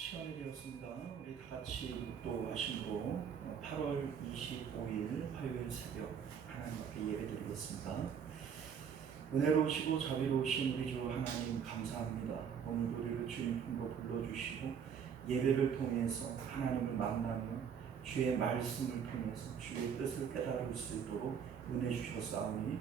시간이 되었습니다. 우리 다 같이 묵도하심으로 8월 25일 화요일 새벽 하나님 앞에 예배드리겠습니다. 은혜로우시고 자비로우신 우리 주 하나님 감사합니다. 오늘도 우리를 주님 품으로 불러주시고 예배를 통해서 하나님을 만나며 주의 말씀을 통해서 주의 뜻을 깨달을 수 있도록 은혜 주셨사오니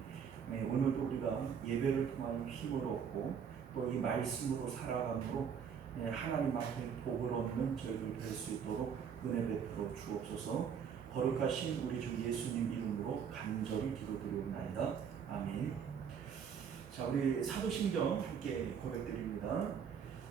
오늘도 우리가 예배를 통하여 힘을 얻고 또 이 말씀으로 살아감으로 하나님 앞에 복을 얻는 저희들 될 수 있도록 은혜 베풀어 주옵소서. 거룩하신 우리 주 예수님 이름으로 간절히 기도드리옵나이다. 아멘. 자, 우리 사도신경 함께 고백드립니다.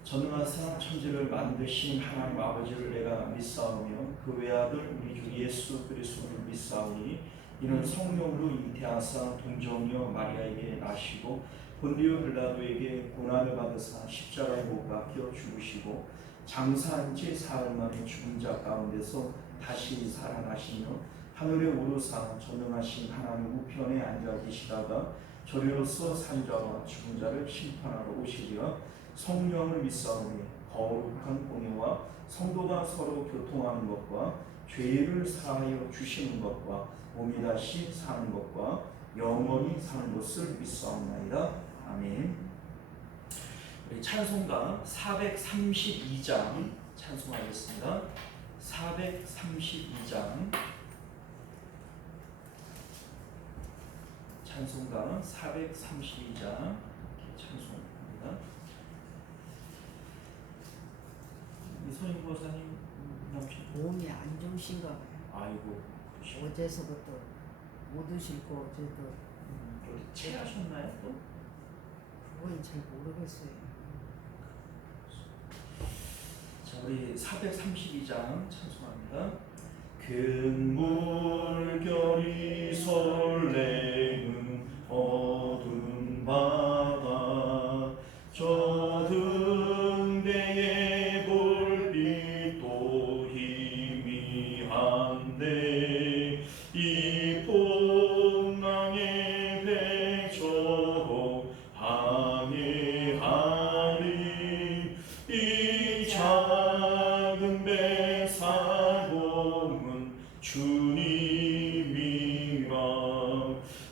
전능하사 천지를 만드신 하나님 아버지를 내가 믿사오며 그 외아들 우리 주 예수 그리스도를 믿사오니 이는 성령으로 잉태하사 동정녀 마리아에게 나시고 본디오 빌라도에게 고난을 받으사 십자가에 못 박혀 죽으시고 장사한 지 사흘 만에 죽은 자 가운데서 다시 살아나시며 하늘에 오르사 전능하신 하나님 우편에 앉아 계시다가 저리로서 산 자와 죽은 자를 심판하러 오시리라. 성령을 믿사오니 거룩한 공예와 성도가 서로 교통하는 것과 죄를 사하여 주시는 것과 몸이 다시 사는 것과 영원히 사는 것을 믿사옵나이다. 아멘. 우리 찬송가 432장 찬송하겠습니다. 432장 찬송가 432장 찬송합니다. 이선희 보사님 몸이 안 좋으신가 봐요. 아이고 어제서부터 못 오시고 어제도 체하셨나요 또? 그건 잘 모르겠어요. 자, 우리 432장 찬송합니다. 큰 물결이 설레는 어두운 바다 저 등대의 볼빛도 희미한데 이 풍랑의 배처럼 항해하리 이 작은 배 사공은 주님이라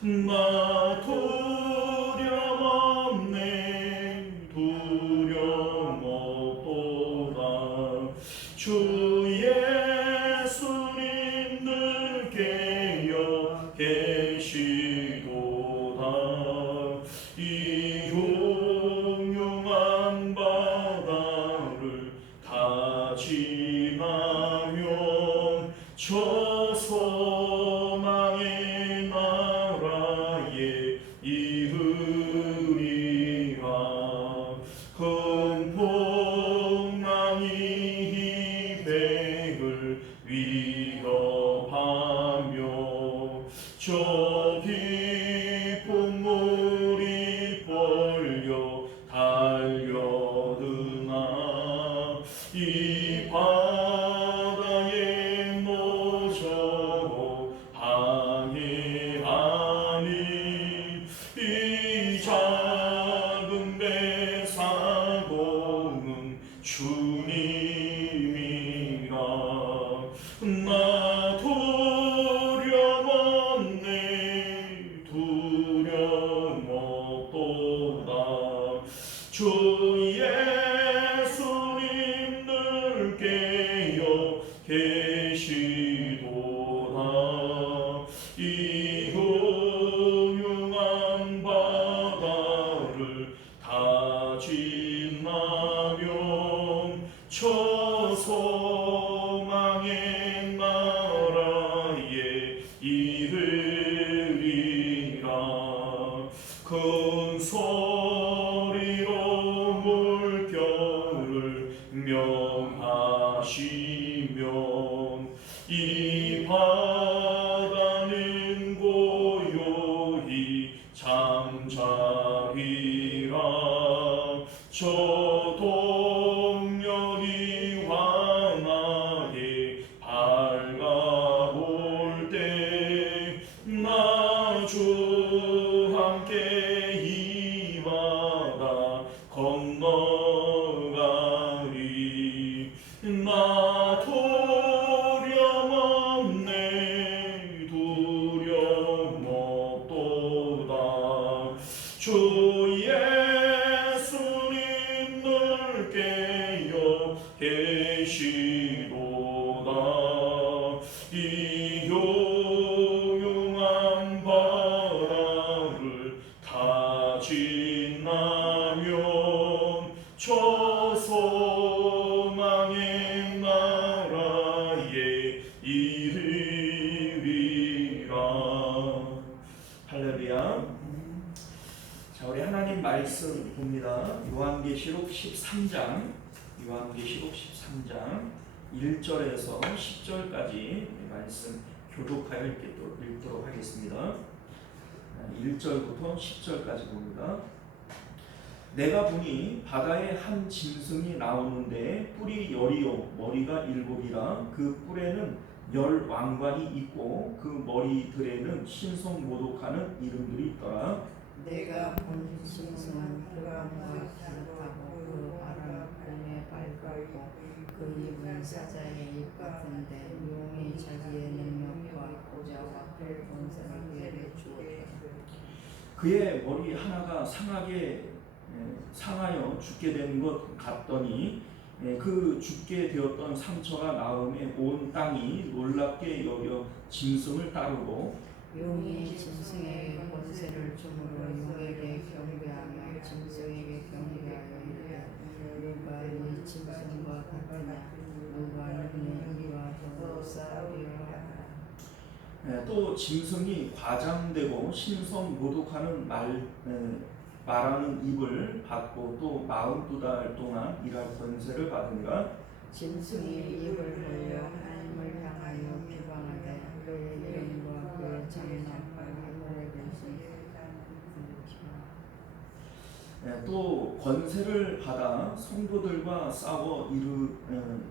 나 두려움 없네 두려움 없도다 주 예수님 늘 깨어 계시도다 이 흉흉한 바다를 다 지나면 저 소망의 나라에 이르리라. 큰 풍랑이 이 배를 위협하며 저 깊은 물이 벌려 달려드나 이 바다에 모셔 항해하니 이 작은 배 사공은 주님이라 나 두려움 없네 두려움 없도다 주 예수님 늘 깨어 계시도다 이 흉흉한 바다를 다 지나면 저 소망의 나라에 이르리라. 큰 소리로 물결을 명하시면 이 바다는 고요히 잠자리라. 저 동력이 환하게 밝아올 때 나 주 함께 이 바다 건너가리 나 두려움없네 두려움없도다 주 예수님 늘 깨어 계시도다 이 요용한 바다를 다 지나면 저 소망의 나라에 이르리라. 할렐루야. 자, 우리 하나님 말씀 봅니다. 요한계시록 13장 1절에서 10절까지 말씀 교독하여 읽도록 하겠습니다. 1절부터 10절까지 봅니다. 내가 보니 바다에 한 짐승이 나오는데 뿔이 10이요 머리가 7이라 그 뿔에는 10 왕관이 있고 그 머리들에는 신성모독하는 이름들이 있더라. 내가 본 짐승은 흑암과 비슷하고 그 발은 곰의 발 같고 그 입은 사자의 입 같은데 용이 자기의 능력과 보좌와 권세를 그에게 주었다. 그의 머리 하나가 상하여 죽게 된 것 같더니 그 죽게 되었던 상처가 나음에 온 땅이 놀랍게 여겨 짐승을 따르고 용이 짐승에게 권세를 주므로 용에게 경배하며 짐승에게 경배하여 이르되 누가 이 짐승과 같으냐 누가 너는 이와 더불어 싸우리라 하라. 또 짐승이 과장되고 신성 모독하는 말하는 입을 받고 또 42달 동안 일할 권세를 받으니라. 짐승이 입을 벌려 하나님을 향하여 비방하되 그의 이름과 그의 장막과 하늘에 계신 또 권세를 받아 성도들과 싸워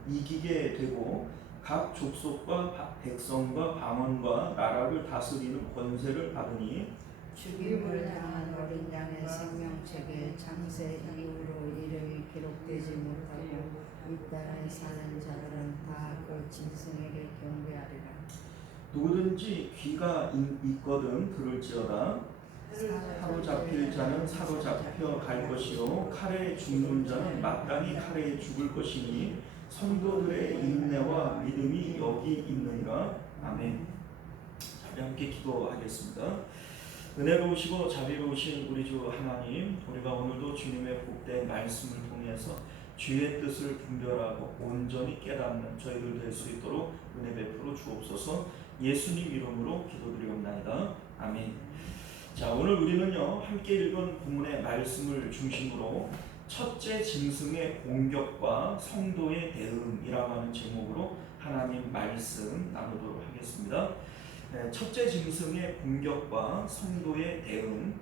이기게 되고 각 족속과 백성과 방언과 나라를 다스리는 권세를 받으니 죽임을 당한 어린 양의 생명책에 창세 이후로 이름이 기록되지 못하고 이 땅에 사는 자들은 다 그 짐승에게 경배하리라. 누구든지 귀가 있거든 들을지어다. 사로잡힐 자는 사로잡혀 갈 것이요 칼에 죽는 자는 마땅히 칼에 죽을 것이니 성도들의 인내와 믿음이 여기 있느니라. 아멘. 우리 함께 기도하겠습니다. 은혜로우시고 자비로우신 우리 주 하나님, 우리가 오늘도 주님의 복된 말씀을 통해서 주의 뜻을 분별하고 온전히 깨닫는 저희들 될 수 있도록 은혜 베풀어 주옵소서. 예수님 이름으로 기도드리옵나이다. 아멘. 자, 오늘 우리는요 함께 읽은 본문의 말씀을 중심으로 첫째 짐승의 공격과 성도의 대응이라고 하는 제목으로 하나님 말씀 나누도록 하겠습니다. 첫째 짐승의 공격과 성도의 대응.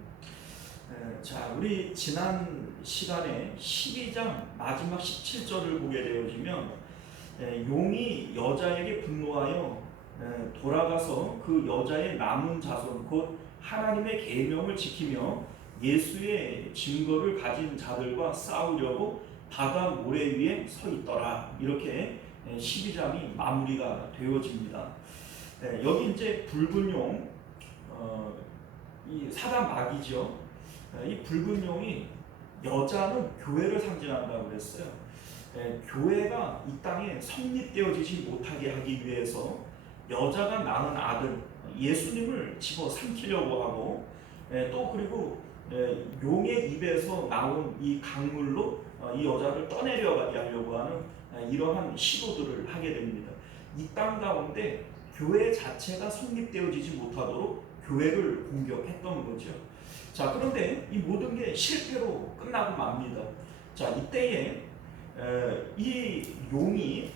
자, 우리 지난 시간에 12장 마지막 17절을 보게 되어지면 용이 여자에게 분노하여 돌아가서 그 여자의 남은 자손 곧 하나님의 계명을 지키며 예수의 증거를 가진 자들과 싸우려고 바다 모래 위에 서 있더라. 이렇게 12장이 마무리가 되어집니다. 여기 이제 붉은 용, 이 사단 마귀죠. 이 붉은 용이 여자는 교회를 상징한다고 그랬어요. 교회가 이 땅에 성립되어지지 못하게 하기 위해서 여자가 낳은 아들 예수님을 집어 삼키려고 하고 또 그리고 용의 입에서 나온 이 강물로 이 여자를 떠내려가게 하려고 하는 이러한 시도들을 하게 됩니다. 이 땅 가운데 교회 자체가 성립되어지지 못하도록 교회를 공격했던 거죠. 자, 그런데 이 모든 게 실패로 끝나고 맙니다. 자, 이때에 이 용이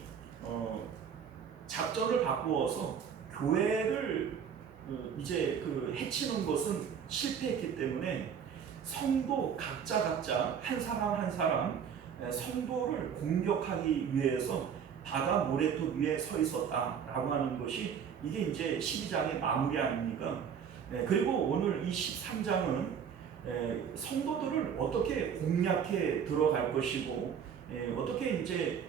작전을 바꾸어서 교회를 이제 해치는 것은 실패했기 때문에 성도 각자 한 사람 한 사람 성도를 공격하기 위해서 바다 모래톱 위에 서 있었다라고 하는 것이 이게 이제 12장의 마무리 아닙니까? 그리고 오늘 이 13장은 성도들을 어떻게 공략해 들어갈 것이고 어떻게 이제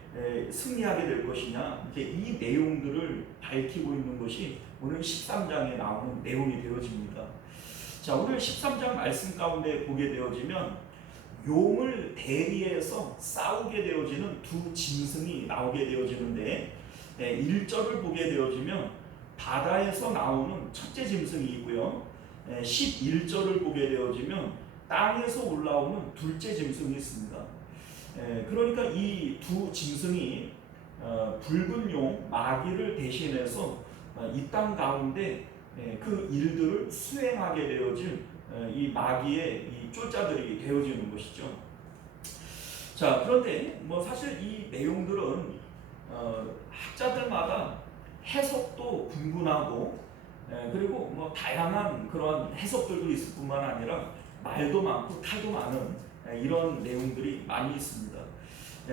승리하게 될 것이냐, 이제 이 내용들을 밝히고 있는 것이 오늘 13장에 나오는 내용이 되어집니다. 자, 오늘 13장 말씀 가운데 보게 되어지면 용을 대리해서 싸우게 되어지는 두 짐승이 나오게 되어지는데, 1절을 보게 되어지면 바다에서 나오는 첫째 짐승이 있고요, 11절을 보게 되어지면 땅에서 올라오는 둘째 짐승이 있습니다. 그러니까 이 두 짐승이 붉은 용 마귀를 대신해서 이 땅 가운데 그 일들을 수행하게 되어진 이 마귀의 이 쫄자들이 되어지는 것이죠. 자, 그런데 뭐 사실 이 내용들은 학자들마다 해석도 분분하고, 그리고 뭐 다양한 그런 해석들도 있을 뿐만 아니라 말도 많고 탈도 많은 이런 내용들이 많이 있습니다.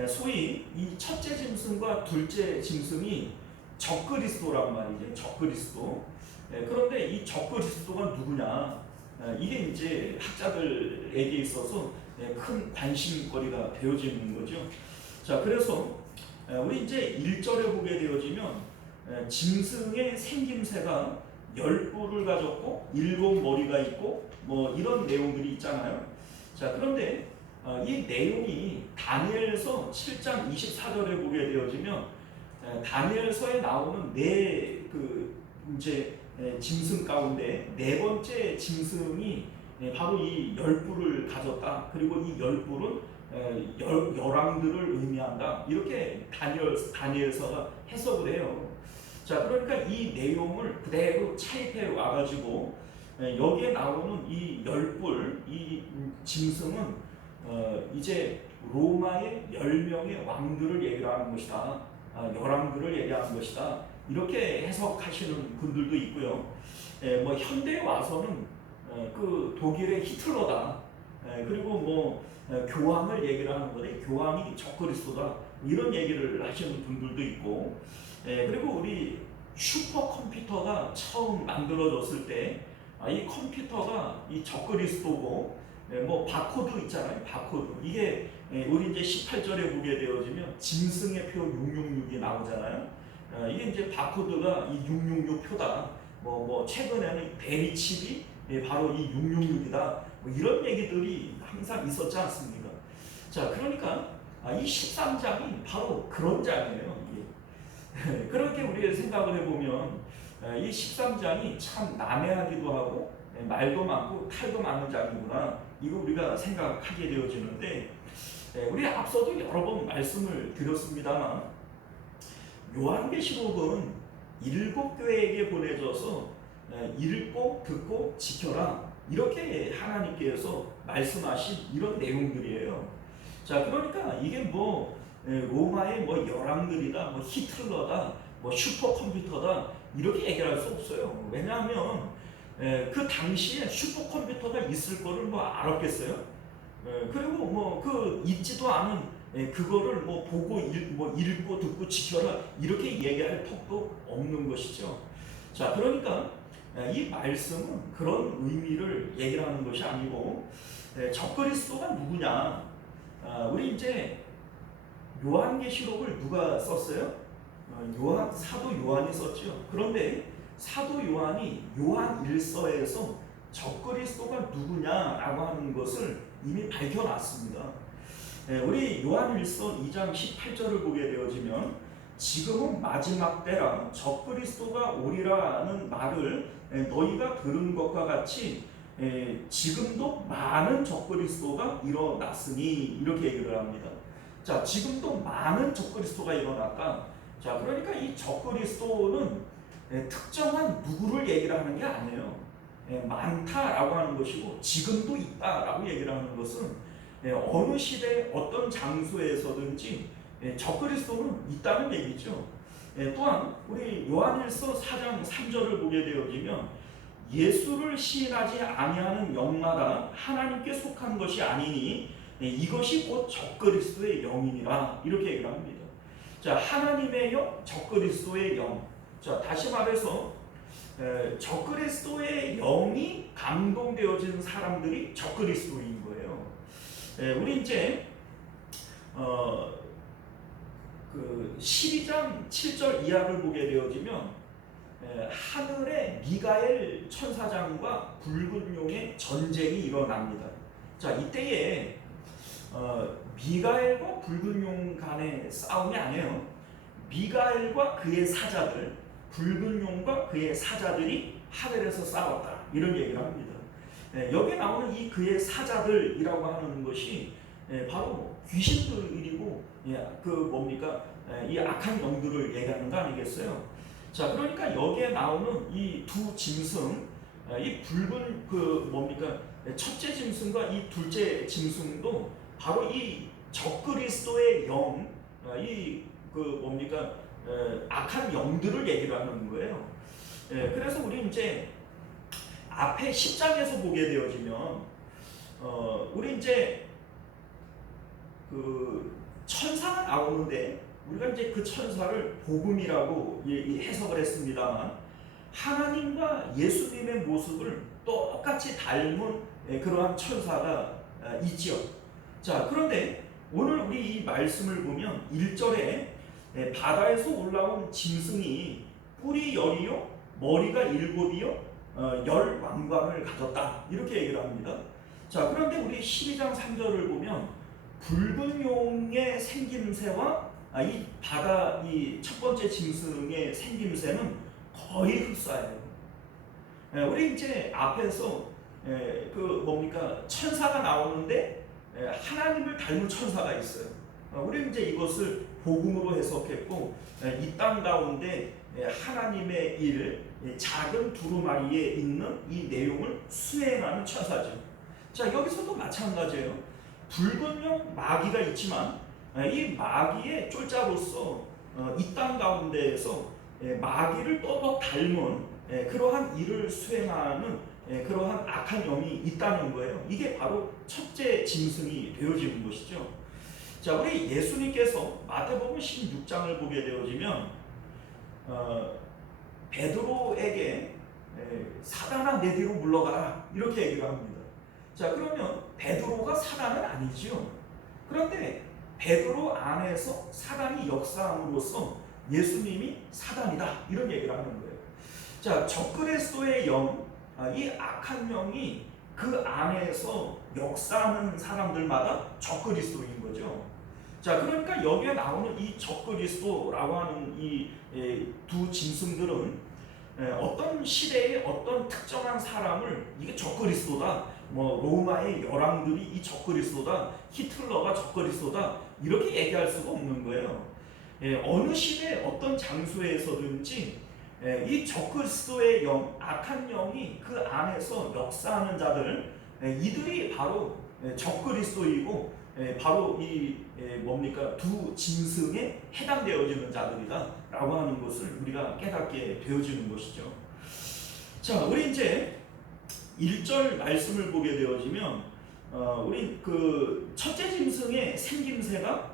소위 이 첫째 짐승과 둘째 짐승이 적그리스도란 말이죠. 적그리스도. 그런데 이 적그리스도가 누구냐? 이게 이제 학자들에게 있어서 큰 관심거리가 되어지는 거죠. 자, 그래서 우리 이제 1절에 보게 되어지면 짐승의 생김새가 10뿔을 가졌고 7머리가 있고 뭐 이런 내용들이 있잖아요. 자, 그런데 이 내용이 다니엘서 7장 24절에 보게 되어지면 다니엘서에 나오는 그 이제 짐승 가운데 네 번째 짐승이 바로 이 10뿔을 가졌다. 그리고 이 10뿔은 열왕들을 의미한다. 이렇게 다니엘서가 해석을 해요. 자, 그러니까 이 내용을 그대로 차입해 와가지고 여기에 나오는 이 10뿔, 이 짐승은 이제 로마의 10명의 왕들을 얘기하는 것이다. 열왕들을 얘기하는 것이다. 이렇게 해석하시는 분들도 있고요. 뭐 현대에 와서는 그 독일의 히틀러다. 그리고 뭐 교황을 얘기를 하는 건데 교황이 적그리스도다. 이런 얘기를 하시는 분들도 있고, 그리고 우리 슈퍼컴퓨터가 처음 만들어졌을 때 이 컴퓨터가 이 적그리스도고, 뭐 바코드 있잖아요. 바코드. 이게 우리 이제 18절에 보게 되어지면 짐승의 표 666이 나오잖아요. 이게 이제 바코드가 이 666 표다. 뭐 최근에는 대리칩이 바로 이 666이다. 뭐 이런 얘기들이 항상 있었지 않습니까? 자, 그러니까 이 13장이 바로 그런 장이에요. 그렇게 우리가 생각을 해보면 이 13장이 참 난해하기도 하고 말도 많고 탈도 많은 장이구나, 이거 우리가 생각하게 되어지는데, 우리 앞서도 여러 번 말씀을 드렸습니다만 요한계시록은 7교회에게 보내져서 읽고 듣고 지켜라, 이렇게 하나님께서 말씀하신 이런 내용들이에요. 자, 그러니까 이게 뭐 로마의 뭐 열왕들이다, 뭐 히틀러다, 뭐 슈퍼컴퓨터다, 이렇게 얘기할 수 없어요. 왜냐하면 그 당시에 슈퍼컴퓨터가 있을 거를 뭐 알았겠어요? 그리고 뭐 그 있지도 않은 그거를 뭐 보고 읽고 듣고 지켜라, 이렇게 얘기할 턱도 없는 것이죠. 자, 그러니까 이 말씀은 그런 의미를 얘기를 하는 것이 아니고, 적그리스도가 누구냐? 우리 이제 요한계시록을 누가 썼어요? 사도 요한이 썼죠. 그런데 사도 요한이 요한 1서에서 적그리스도가 누구냐라고 하는 것을 이미 밝혀놨습니다. 우리 요한 1서 2장 18절을 보게 되어지면 지금은 마지막 때라 적그리스도가 오리라는 말을 너희가 들은 것과 같이 지금도 많은 적그리스도가 일어났으니, 이렇게 얘기를 합니다. 자, 지금도 많은 적그리스도가 일어났다. 자, 그러니까 이 적그리스도는 특정한 누구를 얘기를 하는 게 아니에요. 많다라고 하는 것이고 지금도 있다라고 얘기를 하는 것은 어느 시대 어떤 장소에서든지 적그리스도는 있다는 얘기죠. 또한 우리 요한일서 4장 3절을 보게 되어지면 예수를 시인하지 아니하는 영마다 하나님께 속한 것이 아니니 이것이 곧 적그리스도의 영이니라, 이렇게 얘기를 합니다. 자, 하나님의 영, 적그리스도의 영. 자, 다시 말해서 적그리스도의 영이 감동되어진 사람들이 적그리스도인 거예요. 우리 이제 그 12장 7절 이하를 보게 되어지면 하늘의 미가엘 천사장과 붉은 용의 전쟁이 일어납니다. 자, 이때에 미가엘과 붉은 용 간의 싸움이 아니에요. 미가엘과 그의 사자들, 붉은 용과 그의 사자들이 하늘에서 싸웠다, 이런 얘기를 합니다. 여기에 나오는 이 그의 사자들이라고 하는 것이 바로 귀신들이고, 그 뭡니까, 이 악한 영들을 얘기하는 거 아니겠어요? 자, 그러니까 여기에 나오는 이 두 짐승, 이 붉은 그 뭡니까, 첫째 짐승과 이 둘째 짐승도 바로 이 적그리스도의 영, 이 그 뭡니까, 악한 영들을 얘기를 하는 거예요. 그래서 우리 이제 앞에 10장에서 보게 되어지면 우리 이제 그 천사가 나오는데, 우리가 이제 그 천사를 복음이라고 해석을 했습니다만, 하나님과 예수님의 모습을 똑같이 닮은 그러한 천사가 있지요. 자, 그런데 오늘 우리 이 말씀을 보면 1절에 바다에서 올라온 짐승이 뿔이 10이요 머리가 7이요 열 왕관을 가졌다, 이렇게 얘기를 합니다. 자, 그런데 우리 12장 3절을 보면 붉은 용의 생김새와 이 바다 이 첫 번째 짐승의 생김새는 거의 흡사해요. 우리 이제 앞에서 그 뭡니까, 천사가 나오는데 하나님을 닮은 천사가 있어요. 우리 이제 이것을 복음으로 해석했고, 이 땅 가운데 하나님의 일, 작은 두루마리에 있는 이 내용을 수행하는 천사죠. 자, 여기서도 마찬가지예요. 붉은 용 마귀가 있지만 이 마귀의 쫄자로서 이 땅 가운데에서 마귀를 또더 닮은 그러한 일을 수행하는 그러한 악한 영이 있다는 거예요. 이게 바로 첫째 짐승이 되어지는 것이죠. 자, 우리 예수님께서 마태복음 16장을 보게 되어지면 베드로에게 사단아 내 뒤로 물러가라, 이렇게 얘기를 합니다. 자, 그러면 베드로가 사단은 아니지요. 그런데 베드로 안에서 사단이 역사함으로써 예수님이 사단이다, 이런 얘기를 하는 거예요. 자, 적그리스도의 영, 이 악한 영이 그 안에서 역사하는 사람들마다 적그리스도인 거죠. 자, 그러니까 여기에 나오는 이 적그리스도라고 하는 이 두 짐승들은 어떤 시대에 어떤 특정한 사람을 이게 적그리스도다, 뭐 로마의 열왕들이 이 적그리스도다, 히틀러가 적그리스도다, 이렇게 얘기할 수가 없는 거예요. 어느 시대 어떤 장소에서든지 이 적그리스도의 영, 악한 영이 그 안에서 역사하는 자들, 이들이 바로 적그리스도이고 바로 이 뭡니까, 두 짐승에 해당되어지는 자들이다라고 하는 것을 우리가 깨닫게 되어지는 것이죠. 자, 우리 이제 1절 말씀을 보게 되어지면 우리 그 첫째 짐승의 생김새가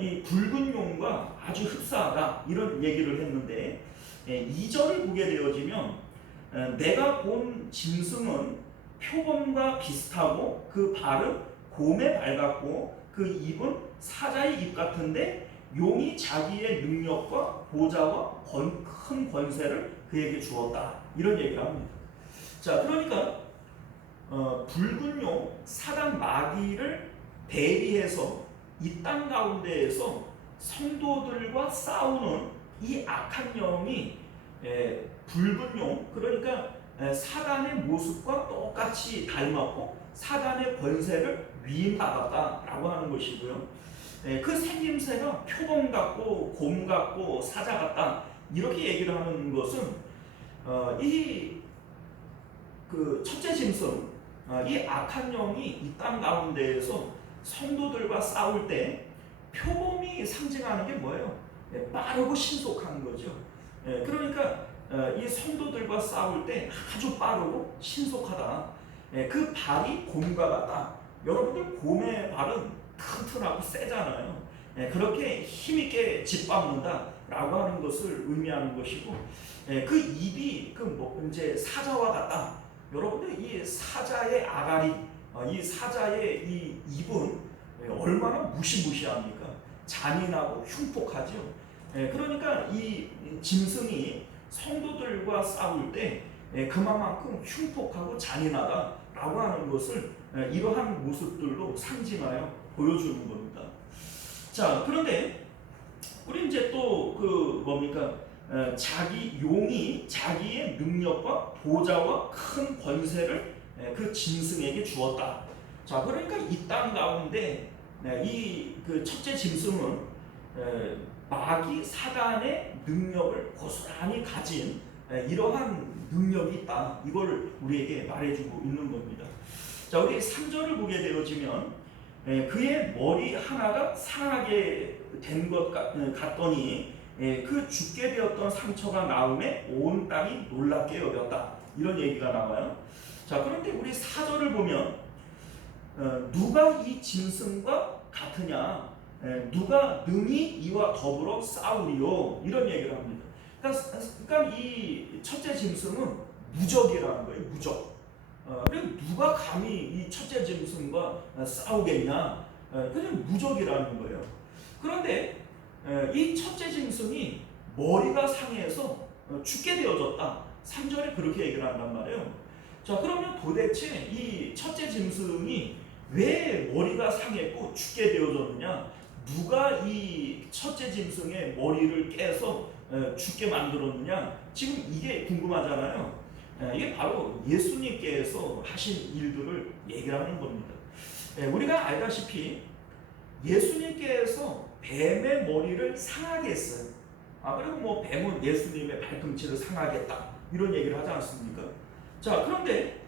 이 붉은 용과 아주 흡사하다, 이런 얘기를 했는데 2절을 보게 되어지면 내가 본 짐승은 표범과 비슷하고 그 발은 곰의 발 같고 그 입은 사자의 입 같은데 용이 자기의 능력과 보좌와 큰 권세를 그에게 주었다, 이런 얘기를 합니다. 자, 그러니까 붉은 용, 사단 마귀를 대비해서 이 땅 가운데에서 성도들과 싸우는 이 악한 영이 붉은 용, 그러니까 사단의 모습과 똑같이 닮았고 사단의 권세를 위임받았다라고 하는 것이고요. 그 생김새가 표범 같고 곰 같고 사자 같다, 이렇게 얘기를 하는 것은 이 그 첫째 짐승, 이 악한 영이 이 땅 가운데에서 성도들과 싸울 때 표범이 상징하는 게 뭐예요? 빠르고 신속한 거죠. 그러니까 이 성도들과 싸울 때 아주 빠르고 신속하다. 그 발이 곰과 같다. 여러분들 곰의 발은 튼튼하고 세잖아요. 그렇게 힘있게 짓밟는다라고 하는 것을 의미하는 것이고, 그 입이 이제 사자와 같다. 여러분들 이 사자의 아가리, 이 사자의 이 입은 얼마나 무시무시합니까? 잔인하고 흉폭하죠. 그러니까 이 짐승이 성도들과 싸울 때 그만큼 흉폭하고 잔인하다라고 하는 것을 이러한 모습들로 상징하여 보여주는 겁니다. 자, 그런데 우리 이제 또 그 뭡니까? 자기 용이 자기의 능력과 보좌와 큰 권세를 그 짐승에게 주었다. 자, 그러니까 이 땅 가운데 이 그 첫째 짐승은 마귀 사단의 능력을 고스란히 가진 이러한 능력이 있다. 이걸 우리에게 말해주고 있는 겁니다. 자, 우리 3절을 보게 되어지면 그의 머리 하나가 상하게 된 것 같더니 그 죽게 되었던 상처가 나음에 온 땅이 놀랍게 여겼다. 이런 얘기가 나와요. 자, 그런데 우리 4절을 보면 누가 이 짐승과 같으냐? 누가 능히 이와 더불어 싸우리요? 이런 얘기를 합니다. 그러니까 이 첫째 짐승은 무적이라는 거예요. 무적. 그래서 누가 감히 이 첫째 짐승과 싸우겠냐? 그냥 무적이라는 거예요. 그런데 이 첫째 짐승이 머리가 상해서 죽게 되어졌다. 3절에 그렇게 얘기를 한단 말이에요. 자, 그러면 도대체 이 첫째 짐승이 왜 머리가 상했고 죽게 되어졌느냐? 누가 이 첫째 짐승의 머리를 깨서 죽게 만들었느냐? 지금 이게 궁금하잖아요. 이게 바로 예수님께서 하신 일들을 얘기하는 겁니다. 우리가 알다시피 예수님께서 뱀의 머리를 상하게 했어요. 그리고 뭐 뱀은 예수님의 발꿈치를 상하겠다 이런 얘기를 하지 않습니까? 자, 그런데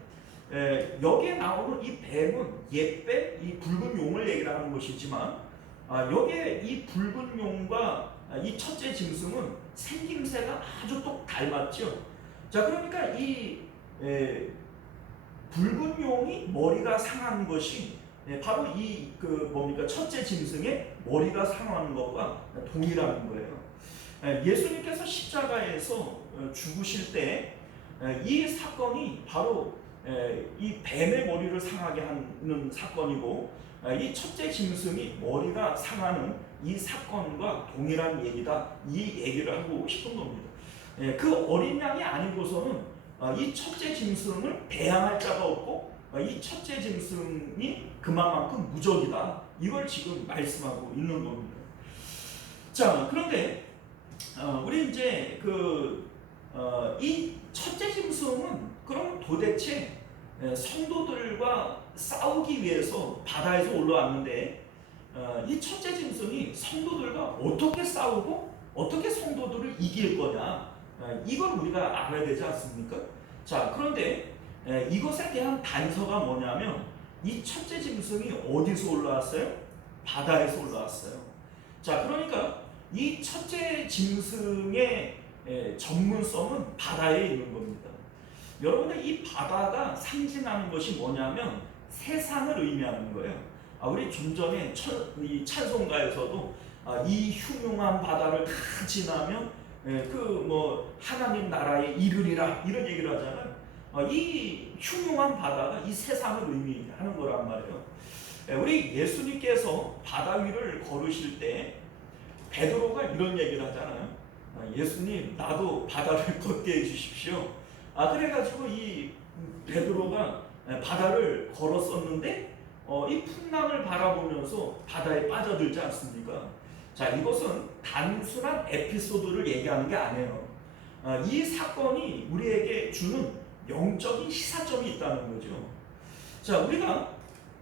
여기에 나오는 이 뱀은 옛뱀, 이 붉은 용을 얘기를 하는 것이지만 여기에 이 붉은 용과 이 첫째 짐승은 생김새가 아주 똑 닮았죠. 자, 그러니까 이 붉은 용이 머리가 상한 것이 바로 이 그 뭡니까 첫째 짐승의 머리가 상하는 것과 동일한 거예요. 예수님께서 십자가에서 죽으실 때 이 사건이 바로 이 뱀의 머리를 상하게 하는 사건이고 이 첫째 짐승이 머리가 상하는 이 사건과 동일한 얘기다. 이 얘기를 하고 싶은 겁니다. 그 어린 양이 아니고서는 이 첫째 짐승을 대항할 자가 없고 이 첫째 짐승이 그만큼 무적이다. 이걸 지금 말씀하고 있는 겁니다. 자, 그런데 우리 이제 이 첫째 짐승은 그럼 도대체 성도들과 싸우기 위해서 바다에서 올라왔는데 이 첫째 짐승이 성도들과 어떻게 싸우고 어떻게 성도들을 이길 거냐? 이걸 우리가 알아야 되지 않습니까? 자, 그런데 이것에 대한 단서가 뭐냐면 이 첫째 짐승이 어디서 올라왔어요? 바다에서 올라왔어요. 자, 그러니까 이 첫째 짐승의 전문성은 바다에 있는 겁니다. 여러분들 이 바다가 상징하는 것이 뭐냐면 세상을 의미하는 거예요. 우리 좀 전에 이 찬송가에서도 이 흉흉한 바다를 다 지나면 하나님 나라에 이르리라 이런 얘기를 하잖아요. 이 흉흉한 바다가 이 세상을 의미하는 거란 말이에요. 우리 예수님께서 바다 위를 걸으실 때 베드로가 이런 얘기를 하잖아요. 예수님, 나도 바다를 걷게 해주십시오. 그래가지고 이 베드로가 바다를 걸었었는데 이 풍랑을 바라보면서 바다에 빠져들지 않습니까? 자, 이것은 단순한 에피소드를 얘기하는 게 아니에요. 이 사건이 우리에게 주는 영적인 시사점이 있다는 거죠. 자, 우리가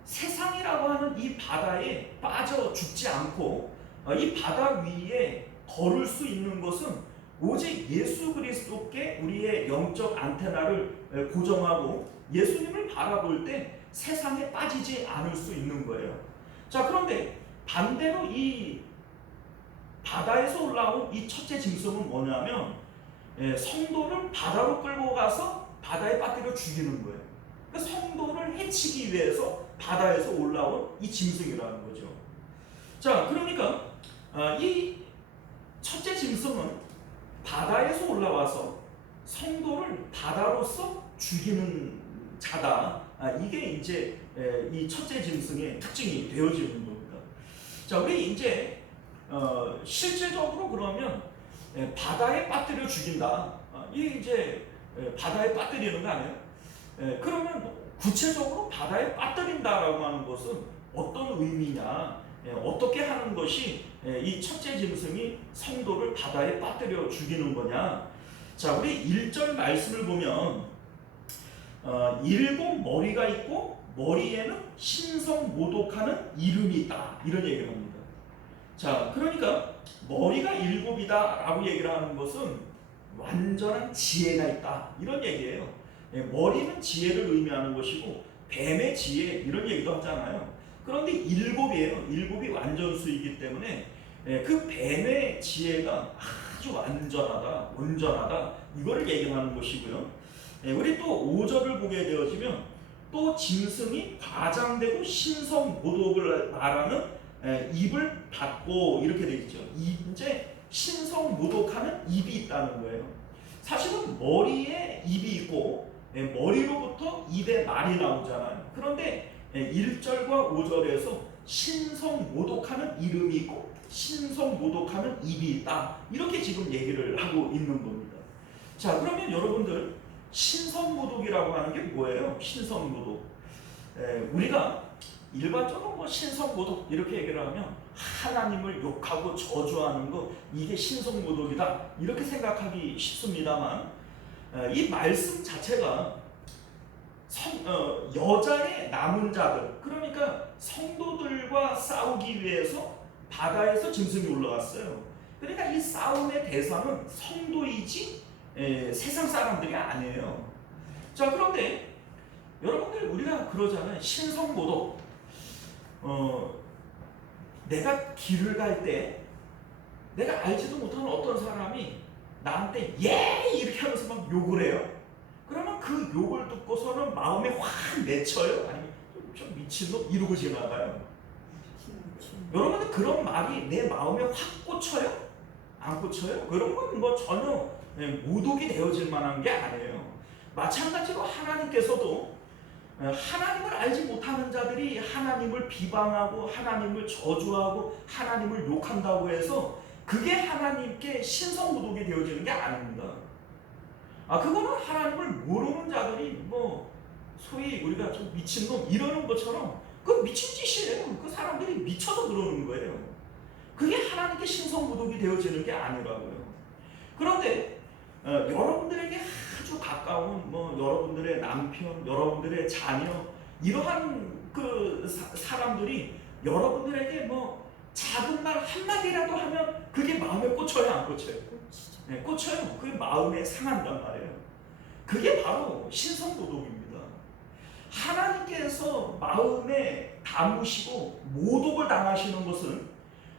세상이라고 하는 이 바다에 빠져 죽지 않고 이 바다 위에 걸을 수 있는 것은 오직 예수 그리스도께 우리의 영적 안테나를 고정하고 예수님을 바라볼 때 세상에 빠지지 않을 수 있는 거예요. 자, 그런데 반대로 이 바다에서 올라온 이 첫째 짐승은 뭐냐면 성도를 바다로 끌고 가서 바다에 빠뜨려 죽이는 거예요. 그러니까 성도를 해치기 위해서 바다에서 올라온 이 짐승이라는 거죠. 자, 그러니까 이 첫째 짐승은 바다에서 올라와서 성도를 바다로서 죽이는 자다. 이게 이제 이 첫째 짐승의 특징이 되어지는 겁니다. 자, 우리 이제 실질적으로 그러면 바다에 빠뜨려 죽인다. 이 이제 바다에 빠뜨리는 거 아니에요? 그러면 구체적으로 바다에 빠뜨린다라고 하는 것은 어떤 의미냐? 어떻게 하는 것이 이 첫째 짐승이 성도를 바다에 빠뜨려 죽이는 거냐? 자, 우리 1절 말씀을 보면 7 머리가 있고 머리에는 신성모독하는 이름이 있다. 이런 얘기를 합니다. 자, 그러니까 머리가 7이다 라고 얘기를 하는 것은 완전한 지혜가 있다. 이런 얘기예요. 머리는 지혜를 의미하는 것이고 뱀의 지혜 이런 얘기도 하잖아요. 그런데 7이에요. 7이 완전수이기 때문에 그 뱀의 지혜가 아주 완전하다, 온전하다 이거를 얘기하는 것이고요. 우리 또 5절을 보게 되어지면 또 짐승이 과장되고 신성모독을 말하는 입을 닫고 이렇게 되어 있죠. 이제 신성모독하는 입이 있다는 거예요. 사실은 머리에 입이 있고 머리로부터 입에 말이 나오잖아요. 그런데 1절과 5절에서 신성모독하는 이름이 있고 신성모독하는 입이 있다. 이렇게 지금 얘기를 하고 있는 겁니다. 자, 그러면 여러분들 신성모독이라고 하는 게 뭐예요? 신성모독. 우리가 일반적으로 뭐 신성모독 이렇게 얘기를 하면 하나님을 욕하고 저주하는 거 이게 신성모독이다 이렇게 생각하기 쉽습니다만 이 말씀 자체가 여자의 남은 자들 그러니까 성도들과 싸우기 위해서 바다에서 짐승이 올라왔어요. 그러니까 이 싸움의 대상은 성도이지 세상 사람들이 아니에요. 자, 그런데 여러분들 우리가 그러잖아요. 신성모독. 내가 길을 갈 때 내가 알지도 못하는 어떤 사람이 나한테 예 이렇게 하면서 막 욕을 해요. 그러면 그 욕을 듣고서는 마음에 확 맺혀요? 아니면 좀 미친놈 이러고 지나가요? 여러분들 그런 말이 내 마음에 확 꽂혀요? 안 꽂혀요? 그런 건 뭐 전혀 모독이 되어질 만한 게 아니에요. 마찬가지로 하나님께서도 하나님을 알지 못하는 자들이 하나님을 비방하고 하나님을 저주하고 하나님을 욕한다고 해서 그게 하나님께 신성모독이 되어지는 게 아닙니다. 그거는 하나님을 모르는 자들이 뭐 소위 우리가 좀 미친놈 이러는 것처럼 그 미친 짓이에요. 그 사람들이 미쳐서 그러는 거예요. 그게 하나님께 신성모독이 되어지는 게 아니라고요. 그런데 여러분들에게 아주 가까운 뭐 여러분들의 남편, 여러분들의 자녀 이러한 그 사람들이 여러분들에게 뭐 작은 말 한마디라도 하면 그게 마음에 꽂혀요, 안 꽂혀요? 네, 꽂혀요. 그게 마음에 상한단 말이에요. 그게 바로 신성모독입니다. 하나님께서 마음에 담으시고 모독을 당하시는 것은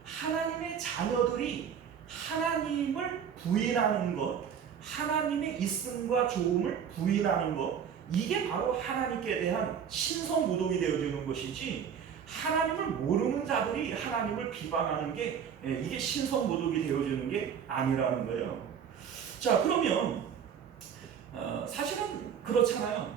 하나님의 자녀들이 하나님을 부인하는 것, 하나님의 있음과 좋음을 부인하는 것, 이게 바로 하나님께 대한 신성모독이 되어지는 것이지 하나님을 모르는 자들이 하나님을 비방하는 게 이게 신성모독이 되어지는 게 아니라는 거예요. 자, 그러면 사실은 그렇잖아요.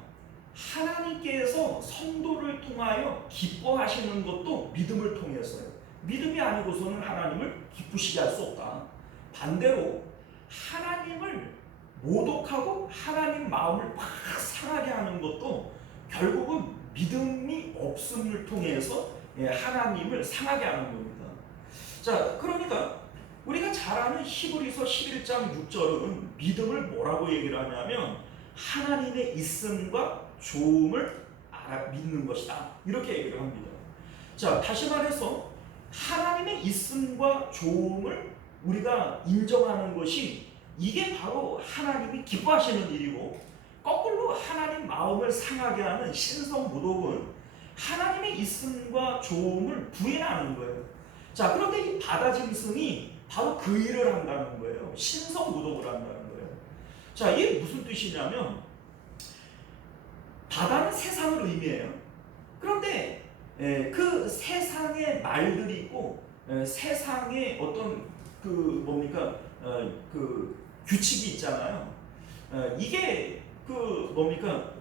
하나님께서 성도를 통하여 기뻐하시는 것도 믿음을 통해서요. 믿음이 아니고서는 하나님을 기쁘시게 할 수 없다. 반대로 하나님을 모독하고 하나님 마음을 팍 상하게 하는 것도 결국은 믿음이 없음을 통해서 하나님을 상하게 하는 겁니다. 자, 그러니까 우리가 잘 아는 히브리서 11장 6절은 믿음을 뭐라고 얘기를 하냐면 하나님의 있음과 좋음을 믿는 것이다. 이렇게 얘기를 합니다. 자, 다시 말해서 하나님의 있음과 좋음을 우리가 인정하는 것이 이게 바로 하나님이 기뻐하시는 일이고 거꾸로 하나님 마음을 상하게 하는 신성모독은 하나님의 있음과 좋음을 부인하는 거예요. 자, 그런데 이 바다짐승이 바로 그 일을 한다는 거예요. 신성모독을 한다는 거예요. 자, 이게 무슨 뜻이냐면 바다는 세상을 의미해요. 그런데 그 세상의 말들이 있고 세상의 어떤 그 뭡니까 그 규칙이 있잖아요. 이게 그 뭡니까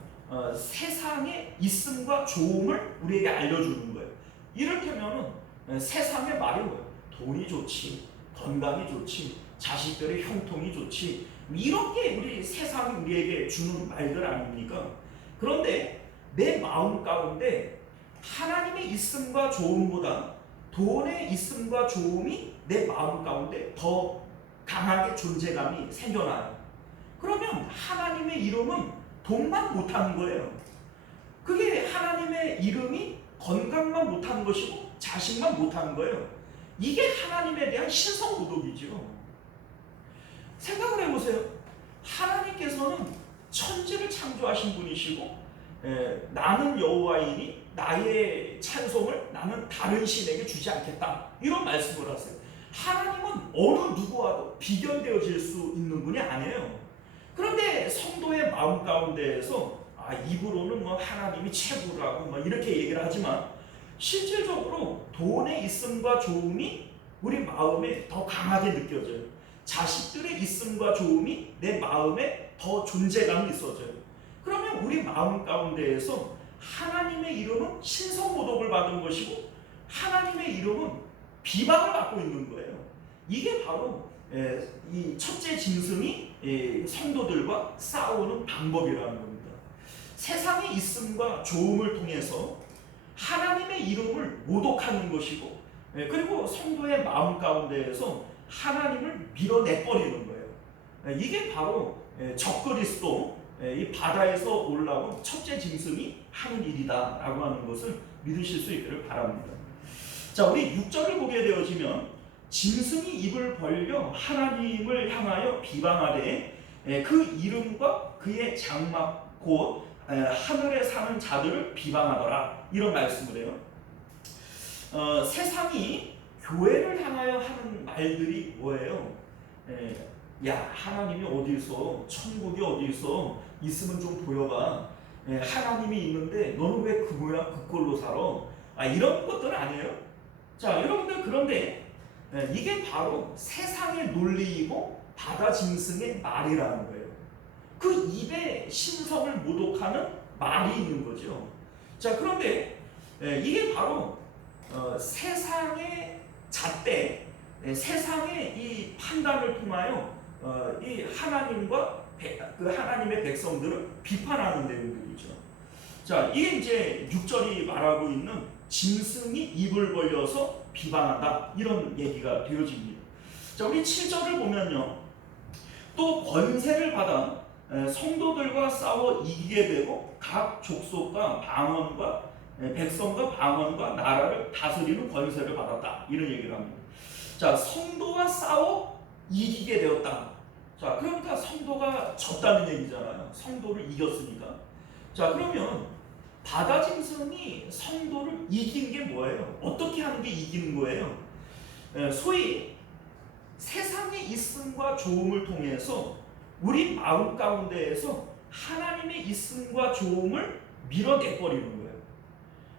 세상의 있음과 좋음을 우리에게 알려주는 거예요. 이를테면은 세상의 말이 뭐예요? 돈이 좋지, 건강이 좋지, 자식들의 형통이 좋지, 이런 게 우리 세상이 우리에게 주는 말들 아닙니까? 그런데 내 마음 가운데 하나님의 있음과 좋음보다 돈의 있음과 좋음이 내 마음 가운데 더 강하게 존재감이 생겨나요. 그러면 하나님의 이름은 돈만 못하는 거예요. 그게 하나님의 이름이 건강만 못하는 것이고 자식만 못하는 거예요. 이게 하나님에 대한 신성모독이죠. 생각을 해보세요. 하나님께서는 천지를 창조하신 분이시고 나는 여호와이니 나의 찬송을 나는 다른 신에게 주지 않겠다, 이런 말씀을 하세요. 하나님은 어느 누구와도 비견되어질 수 있는 분이 아니에요. 그런데 성도의 마음 가운데에서 입으로는 뭐 하나님이 최고라고 뭐 이렇게 얘기를 하지만 실질적으로 돈의 있음과 좋음이 우리 마음에 더 강하게 느껴져요. 자식들의 있음과 좋음이 내 마음에 더 존재감이 있어져요. 그러면 우리 마음 가운데에서 하나님의 이름은 신성모독을 받은 것이고 하나님의 이름은 비방을 받고 있는 거예요. 이게 바로 이 첫째 짐승이 성도들과 싸우는 방법이라는 겁니다. 세상의 있음과 좋음을 통해서 하나님의 이름을 모독하는 것이고, 그리고 성도의 마음 가운데에서 하나님을 밀어내버리는 거예요. 이게 바로 적그리스도, 이 바다에서 올라온 첫째 짐승이 하는 일이다 라고 하는 것을 믿으실 수 있기를 바랍니다. 자, 우리 6절을 보게 되어지면 짐승이 입을 벌려 하나님을 향하여 비방하되 그 이름과 그의 장막 곧 하늘에 사는 자들을 비방하더라, 이런 말씀을 해요. 세상이 교회를 향하여 하는 말들이 뭐예요? 야, 하나님이 어디서, 천국이 어디서 있으면 좀 보여봐. 하나님이 있는데 너는 왜 그 모양 그 꼴로 살아? 이런 것들 아니에요? 자, 여러분들, 그런데 이게 바로 세상의 논리이고 바다 짐승의 말이라는 거예요. 그 입에 신성을 모독하는 말이 있는 거죠. 자, 그런데 이게 바로 세상의 잣대, 세상의 이 판단을 통하여 이 하나님과 그 하나님의 백성들을 비판하는 내용들이죠. 자, 이게 이제 6절이 말하고 있는 짐승이 입을 벌려서 비방한다, 이런 얘기가 되어집니다. 자, 우리 7절을 보면요, 또 권세를 받아 성도들과 싸워 이기게 되고 각 족속과 방언과 백성과 방언과 나라를 다스리는 권세를 받았다, 이런 얘기를 합니다. 자, 성도와 싸워 이기게 되었다. 자, 그러니까 성도가 졌다는 얘기잖아요. 성도를 이겼으니까. 자, 그러면 바다 짐승이 성도를 이긴 게 뭐예요? 어떻게 하는 게 이기는 거예요? 소위 세상의 있음과 좋음을 통해서 우리 마음 가운데에서 하나님의 있음과 좋음을 밀어내버리는 거예요.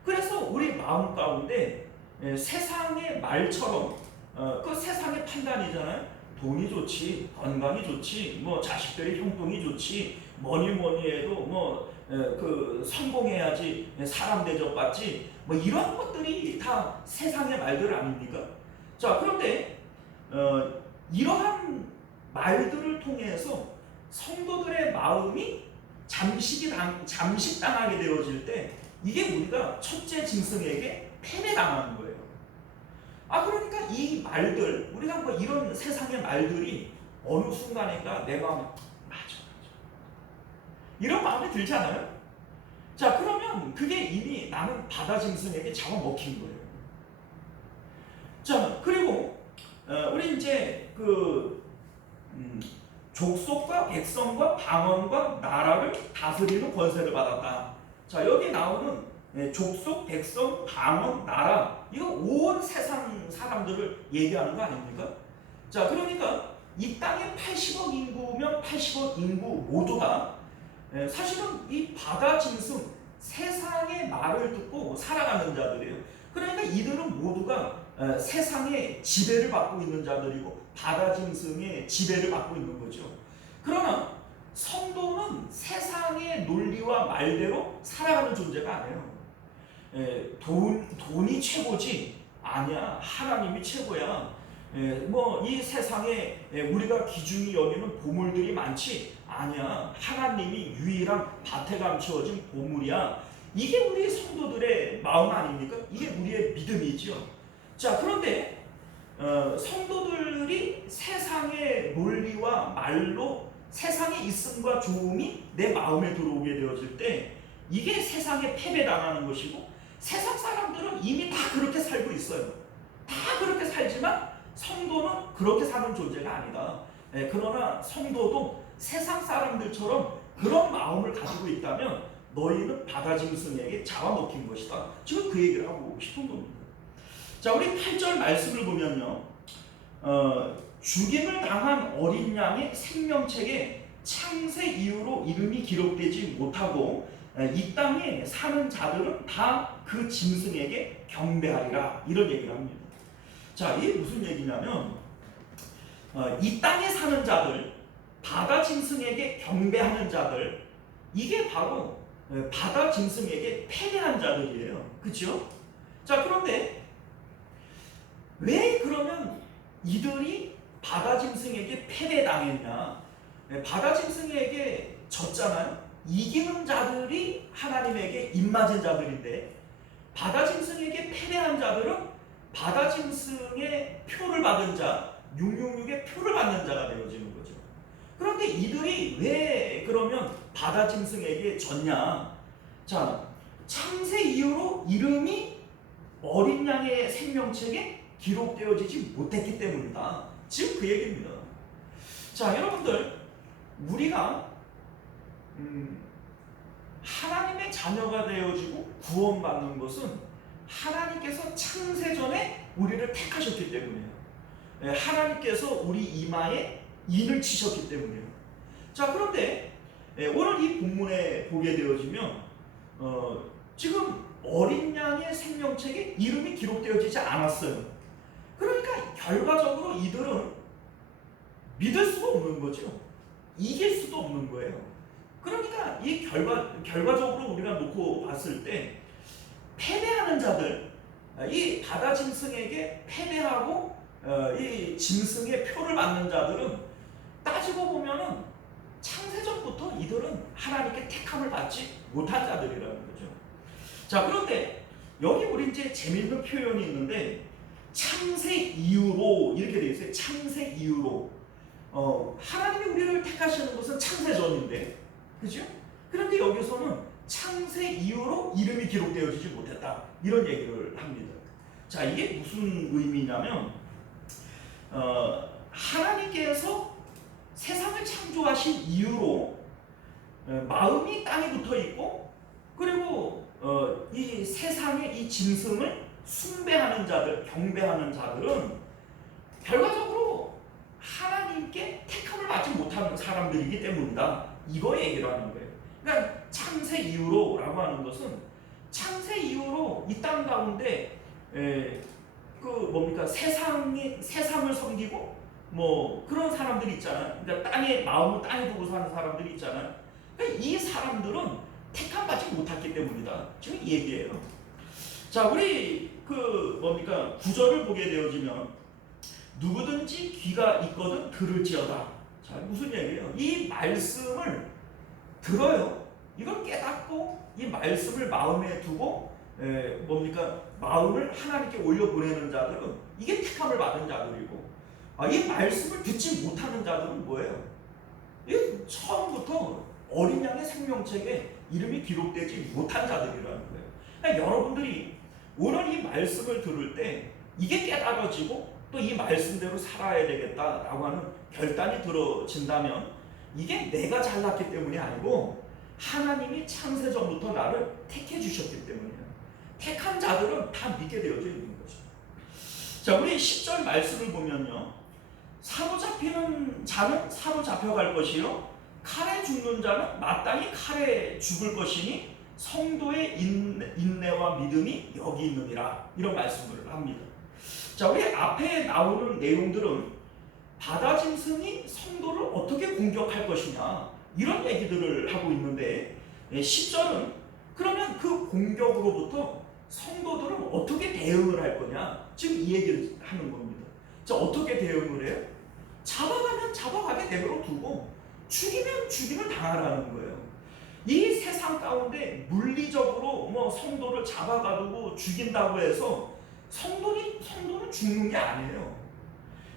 그래서 우리 마음 가운데 세상의 말처럼 그 세상의 판단이잖아요. 돈이 좋지, 건강이 좋지, 뭐 자식들의 형통이 좋지, 뭐니 해도 뭐 그 성공해야지 사람 대접받지, 뭐 이런 것들이 다 세상의 말들 아닙니까? 자, 그런데 이러한 말들을 통해서 성도들의 마음이 잠식당하게 되어질 때 이게 우리가 첫째 짐승에게 패배당하는 거예요. 그러니까 이 말들, 우리가 뭐 이런 세상의 말들이 어느 순간인가 내 마음에 맞아 이런 마음이 들잖아요. 자, 그러면 그게 이미 나는 바다 짐승에게 잡아먹힌 거예요. 자, 그리고 우리 이제 그 족속과 백성과 방언과 나라를 다스리는 권세를 받았다. 자, 여기 나오는 족속, 백성, 방언, 나라, 이거 온 세상 사람들을 얘기하는 거 아닙니까? 자, 그러니까 이 땅에 80억 인구면 80억 인구 모두가 사실은 이 바다 짐승, 세상의 말을 듣고 살아가는 자들이에요. 그러니까 이들은 모두가 세상의 지배를 받고 있는 자들이고 바다 짐승의 지배를 받고 있는 거죠. 그러나 성도는 세상의 논리와 말대로 살아가는 존재가 아니에요. 돈이 최고지, 아니야, 하나님이 최고야. 뭐 이 세상에 우리가 귀중히 여기는 보물들이 많지, 아니야, 하나님이 유일한 밭에 감추어진 보물이야. 이게 우리 성도들의 마음 아닙니까? 이게 우리의 믿음이죠. 자, 그런데 성도들이 세상의 논리와 말로 세상의 있음과 좋음이 내 마음에 들어오게 되어질 때 이게 세상에 패배당하는 것이고, 세상 사람들은 이미 다 그렇게 살고 있어요. 다 그렇게 살지만 성도는 그렇게 사는 존재가 아니다. 그러나 성도도 세상 사람들처럼 그런 마음을 가지고 있다면 너희는 바다 짐승에게 잡아먹힌 것이다. 지금 그 얘기를 하고 싶은 겁니다. 자, 우리 8절 말씀을 보면요, 죽임을 당한 어린 양의 생명책에 창세 이후로 이름이 기록되지 못하고 이 땅에 사는 자들은 다 그 짐승에게 경배하리라, 이런 얘기를 합니다. 자, 이게 무슨 얘기냐면 이 땅에 사는 자들, 바다 짐승에게 경배하는 자들, 이게 바로 바다 짐승에게 패배한 자들이에요. 그렇죠? 자, 그런데 왜 그러면 이들이 바다 짐승에게 패배당했냐? 바다 짐승에게 졌잖아요. 이기는 자들이 하나님에게 입맞은 자들인데, 바다 짐승에게 패배한 자들은 바다 짐승의 표를 받은 자, 666의 표를 받는 자가 되어지는 거죠. 그런데 이들이 왜 그러면 바다 짐승에게 졌냐? 자, 창세 이후로 이름이 어린 양의 생명책에 기록되어지지 못했기 때문이다. 지금 그 얘기입니다. 자, 여러분들, 우리가 하나님의 자녀가 되어지고 구원받는 것은 하나님께서 창세전에 우리를 택하셨기 때문이에요. 하나님께서 우리 이마에 인을 치셨기 때문이에요. 자, 그런데 오늘 이 본문에 보게 되어지면 지금 어린 양의 생명책에 이름이 기록되어지지 않았어요. 그러니까 결과적으로 이들은 믿을 수가 없는 거죠. 이길 수도 없는 거예요. 그러니까 이 결과적으로 우리가 놓고 봤을 때 패배하는 자들, 이 바다 짐승에게 패배하고 이 짐승의 표를 받는 자들은 따지고 보면은 창세전부터 이들은 하나님께 택함을 받지 못한 자들이라는 거죠. 자, 그런데 여기 우리 이제 재미있는 표현이 있는데, 창세 이후로 이렇게 되어 있어요. 창세 이후로. 하나님이 우리를 택하시는 것은 창세전인데, 그죠? 그런데 여기서는 창세 이후로 이름이 기록되어지지 못했다, 이런 얘기를 합니다. 자, 이게 무슨 의미냐면 하나님께서 세상을 창조하신 이후로 마음이 땅에 붙어 있고, 그리고 이 세상의 이 짐승을 숭배하는 자들, 경배하는 자들은 결과적으로 하나님께 택함을 받지 못하는 사람들이기 때문이다, 이거 얘기를 하는 거예요. 그러니까 창세 이후로라고 하는 것은 창세 이후로 이 땅 가운데 세상을 섬기고 뭐 그런 사람들이 있잖아요. 그러니까 땅에 마음을 땅에 두고 사는 사람들이 있잖아요. 그러니까 이 사람들은 택함 받지 못했기 때문이다, 지금 이 얘기예요. 자, 우리 구절을 보게 되어지면 누구든지 귀가 있거든 들을지어다. 자, 무슨 얘기예요? 이 말씀을 들어요. 이걸 깨닫고 이 말씀을 마음에 두고 마음을 하나님께 올려보내는 자들은 이게 택함을 받은 자들이고, 이 말씀을 듣지 못하는 자들은 뭐예요? 이게 처음부터 어린 양의 생명책에 이름이 기록되지 못한 자들이라는 거예요. 그러니까 여러분들이 오늘 이 말씀을 들을 때 이게 깨달아지고 또 이 말씀대로 살아야 되겠다라고 하는 결단이 들어진다면, 이게 내가 잘났기 때문이 아니고 하나님이 창세전부터 나를 택해 주셨기 때문이에요. 택한 자들은 다 믿게 되어져 있는 거죠. 자, 우리 10절 말씀을 보면요, 사로잡히는 자는 사로잡혀갈 것이요 칼에 죽는 자는 마땅히 칼에 죽을 것이니 성도의 인내와 믿음이 여기 있느니라, 이런 말씀을 합니다. 자, 우리 앞에 나오는 내용들은 바다 짐승이 성도를 어떻게 공격할 것이냐, 이런 얘기들을 하고 있는데, 10절은 그러면 그 공격으로부터 성도들은 어떻게 대응을 할 거냐? 지금 이 얘기를 하는 겁니다. 자, 어떻게 대응을 해요? 잡아가면 잡아가게 내버려 두고 죽이면 죽임을 당하라는 거예요. 이 세상 가운데 물리적으로 뭐 성도를 잡아가두고 죽인다고 해서 성도는 죽는 게 아니에요.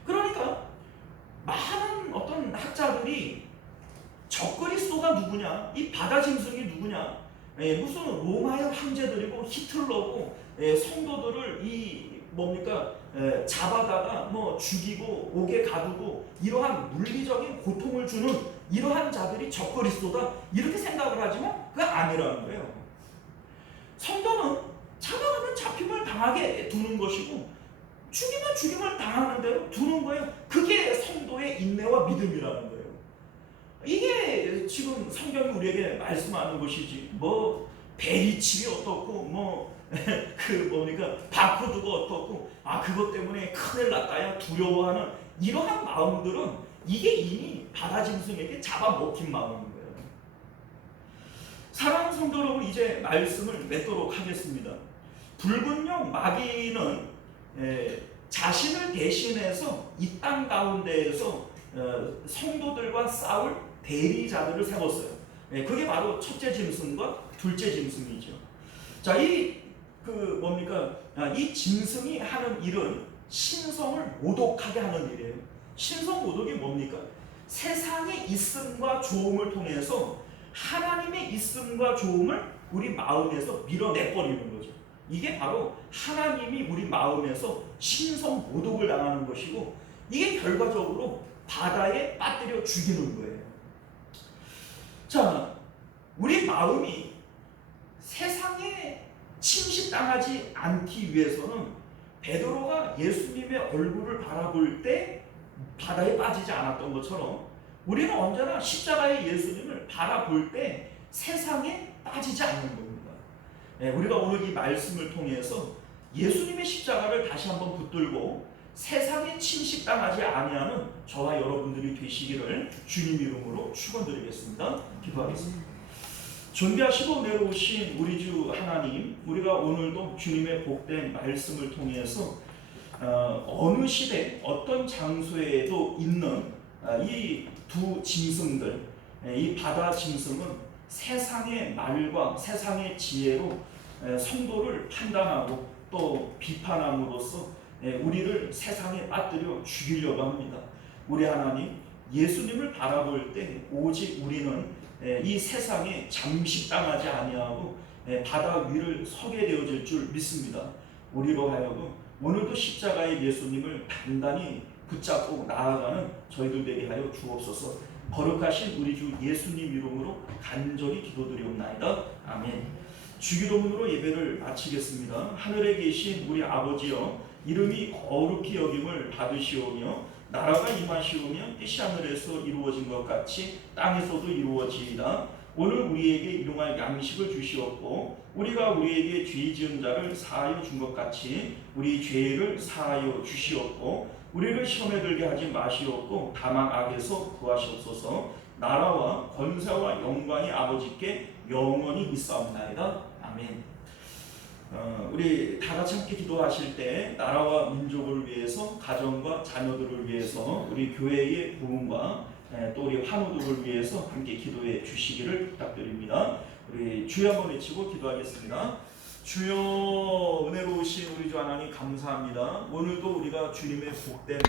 그러니까 많은 어떤 학자들이 적그리스도가 누구냐? 이 바다 짐승이 누구냐? 무슨 로마의 황제들이고 히틀러고 성도들을 잡아다가 뭐 죽이고 옥에 가두고 이러한 물리적인 고통을 주는 이러한 자들이 적그리스도다 이렇게 생각을 하지만 그게 아니라는 거예요. 성도는 잡아가면 잡힘을 당하게 두는 것이고 죽이면 죽임을 당하는 대로 두는 거예요. 그게 성도의 인내와 믿음이라는 거예요. 이게 지금 성경이 우리에게 말씀하는 것이지 뭐 베리칩이 어떻고 바코드가 어떻고 그것 때문에 큰일 났다야 두려워하는 이러한 마음들은 이게 이미 바다 짐승에게 잡아먹힌 마음인 거예요. 사랑하는 성도 여러분, 이제 말씀을 맺도록 하겠습니다. 붉은 영 마귀는 자신을 대신해서 이 땅 가운데에서 성도들과 싸울 대리자들을 세웠어요. 그게 바로 첫째 짐승과 둘째 짐승이죠. 자, 이 짐승이 하는 일은 신성을 모독하게 하는 일이에요. 신성 모독이 뭡니까? 세상의 있음과 조음을 통해서 하나님의 있음과 조음을 우리 마음에서 밀어내버리는 거죠. 이게 바로 하나님이 우리 마음에서 신성 모독을 당하는 것이고 이게 결과적으로 바다에 빠뜨려 죽이는 거예요. 자, 우리 마음이 세상에 침식당하지 않기 위해서는 베드로가 예수님의 얼굴을 바라볼 때 바다에 빠지지 않았던 것처럼 우리는 언제나 십자가의 예수님을 바라볼 때 세상에 빠지지 않는 겁니다. 우리가 오늘 이 말씀을 통해서 예수님의 십자가를 다시 한번 붙들고 세상에 침식당하지 아니하는 저와 여러분들이 되시기를 주님 이름으로 축원드리겠습니다. 기도하겠습니다. 존귀하시고 내려오신 우리 주 하나님, 우리가 오늘도 주님의 복된 말씀을 통해서 어느 시대 어떤 장소에도 있는 이 두 짐승들, 이 바다 짐승은 세상의 말과 세상의 지혜로 성도를 판단하고 또 비판함으로써 우리를 세상에 빠뜨려 죽이려고 합니다. 우리 하나님, 예수님을 바라볼 때 오직 우리는 이 세상에 잠식당하지 아니하고 바다 위를 서게 되어질 줄 믿습니다. 우리로 하여금 오늘도 십자가의 예수님을 단단히 붙잡고 나아가는 저희들 되게 하여 주옵소서. 거룩하신 우리 주 예수님 이름으로 간절히 기도드리옵나이다. 아멘. 주기도문으로 예배를 마치겠습니다. 하늘에 계신 우리 아버지여, 이름이 거룩히 여김을 받으시오며 나라가 임하시오며 뜻이 하늘에서 이루어진 것 같이 땅에서도 이루어지이다. 오늘 우리에게 일용할 양식을 주시옵고 우리가 우리에게 죄 지은 자를 사하여 준 것 같이 우리 죄를 사하여 주시옵고 우리를 시험에 들게 하지 마시옵고 다만 악에서 구하시옵소서. 나라와 권세와 영광이 아버지께 영원히 있사옵나이다. 아멘. 우리 다 같이 함께 기도하실 때 나라와 민족을 위해서, 가정과 자녀들을 위해서, 우리 교회의 부흥과 또 우리 환우들을 위해서 함께 기도해 주시기를 부탁드립니다. 우리 주여 한번 외치고 기도하겠습니다. 주여, 은혜로우신 우리 주 하나님 감사합니다. 오늘도 우리가 주님의 복된